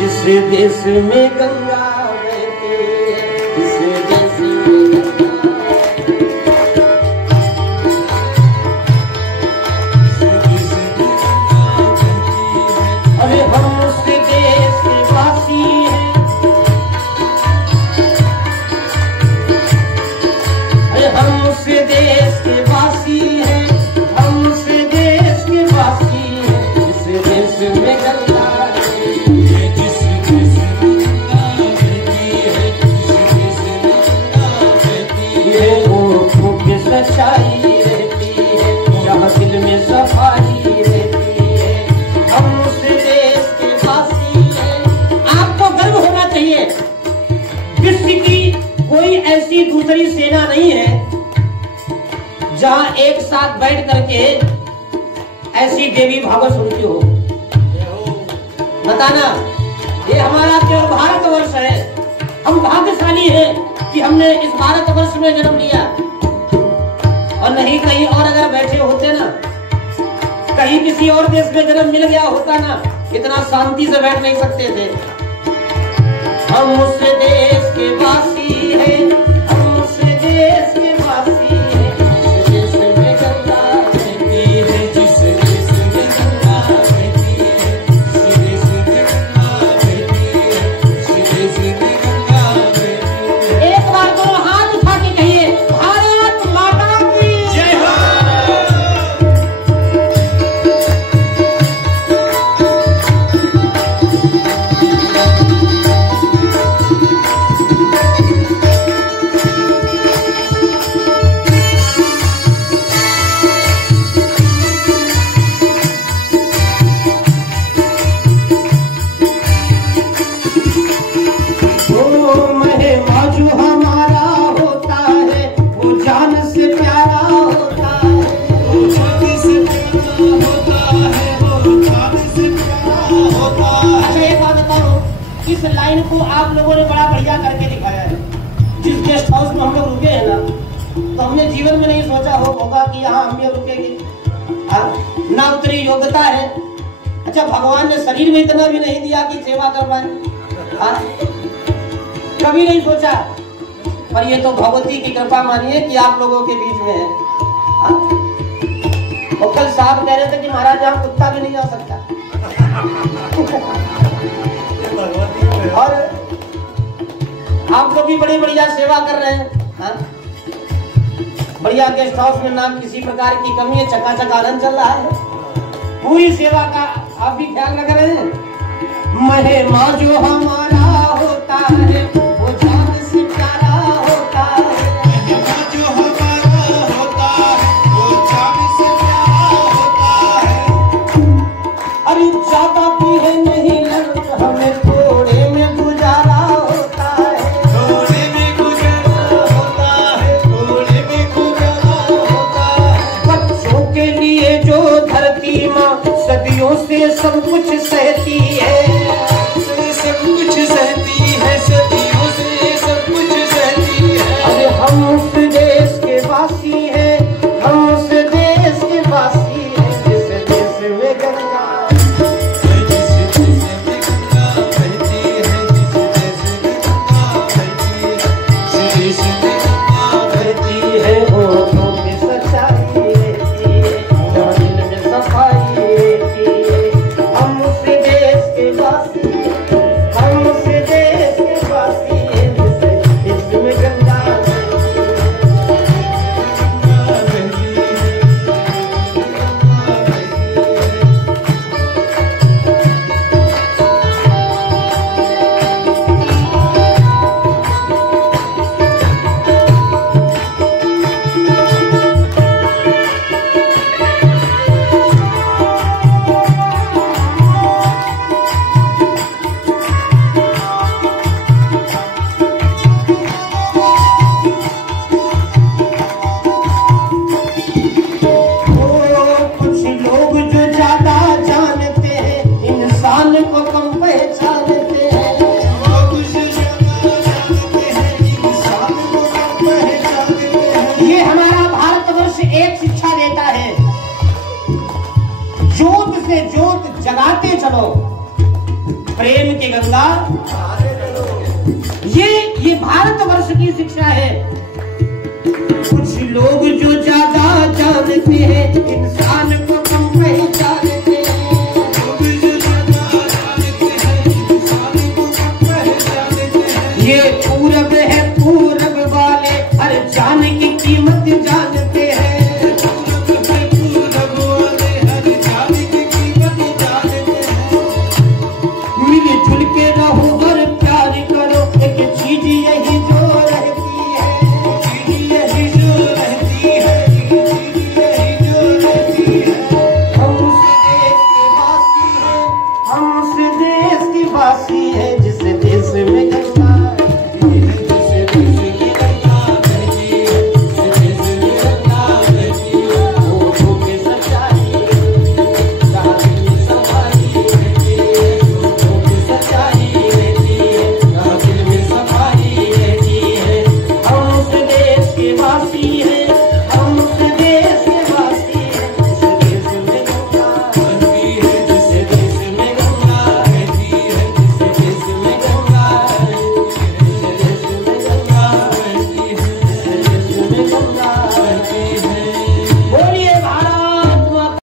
जिस देश में गंगा बहती है, जिस देश में गंगा, अरे हम उस देश के वासी हैं, अरे हम उस देश के वासी हैं, हम उस देश के वासी हैं, जिस देश में गंगा सच्चाई रहती है, जहाँ दिल में सफाई रहती है, हम उस देश के वासी हैं। आपको गर्व होना चाहिए, विश्व की कोई ऐसी दूसरी सेना नहीं है जहाँ एक साथ बैठ करके ऐसी देवी भागवत सुनती हो। बताना, ये हमारा केवल भारतवर्ष है। हम भाग्यशाली हैं कि हमने इस भारतवर्ष में जन्म लिया, और नहीं कहीं और अगर बैठे होते ना, कहीं किसी और देश में जन्म मिल गया होता ना, इतना शांति से बैठ नहीं सकते थे। हम उस देश के वासी हैं, हम उस देश के वासी हैं, जिस देश में गंगा बहती है, जिस देश में गंगा बहती है, जिस देश में गंगा बहती है, जिस देश में गंगा बहती है। एक बार तो हाथ उठा के कहिए, भारत माता लाइन को आप लोगों ने बड़ा बढ़िया करके दिखाया है। जिस गेस्ट हाउस में हम लोग रुके हैं ना, तो हमने जीवन में नहीं सोचा होगा कि यहाँ हम भी रुकेंगे। ना उतनी योग्यता है। अच्छा, भगवान ने शरीर में इतना भी नहीं दिया कि सेवा कर पाए, कभी नहीं सोचा। पर ये तो भगवती की कृपा मानिए कि आप लोगों के बीच में है। और कल साहब कह रहे थे कि महाराज यहाँ कुत्ता भी नहीं आ सकता। और आप लोग भी बड़ी बढ़िया सेवा कर रहे हैं। हाँ? बढ़िया गेस्ट हाउस में ना किसी प्रकार की कमी है, चकाचक आनंद चल रहा है। पूरी सेवा का आप भी ख्याल रख रहे हैं। महिमा जो हमारा होता है वो जान से प्यारा होता है। महिमा जो हमारा होता है वो जान से प्यारा होता है। अरे ज्यादा भी है नहीं लगता हमें, थोड़े में गुजारा होता है। थोड़े में गुजारा होता है, थोड़े में गुजारा होता है। बच्चों के लिए जो धरती माँ सदियों से सब कुछ सहती है, सब कुछ सहती है, सदियों से सब कुछ सहती है। अरे हम उस देश के वासी हैं, हम उस देश के वासी हैं, जिस देश में गंगा, जिस देश में गंगा बहती है, जिस देश में गंगा बहती है, जिस देश में गंगा बहती है। होठों में सच्चाई रहती है, जहाँ दिल में सफाई रहती है। हम उस देश के वासी हैं, हम उस देश के वासी हैं, जिस देश में गंगा प्रेम की गंगा। ये भारतवर्ष की शिक्षा है। कुछ लोग जो ज्यादा जानते हैं इंसान को कम पहचानते हैं। ये पूरब है, पूरब वाले हर जान की कीमत जानते हैं। मिलजुल के रहो और प्यार करो, एक चीज यही जो रहती है। यही जो रहती है, यही जो रहती है। हम उस देश के वासी हैं, हम उस देश के वासी हैं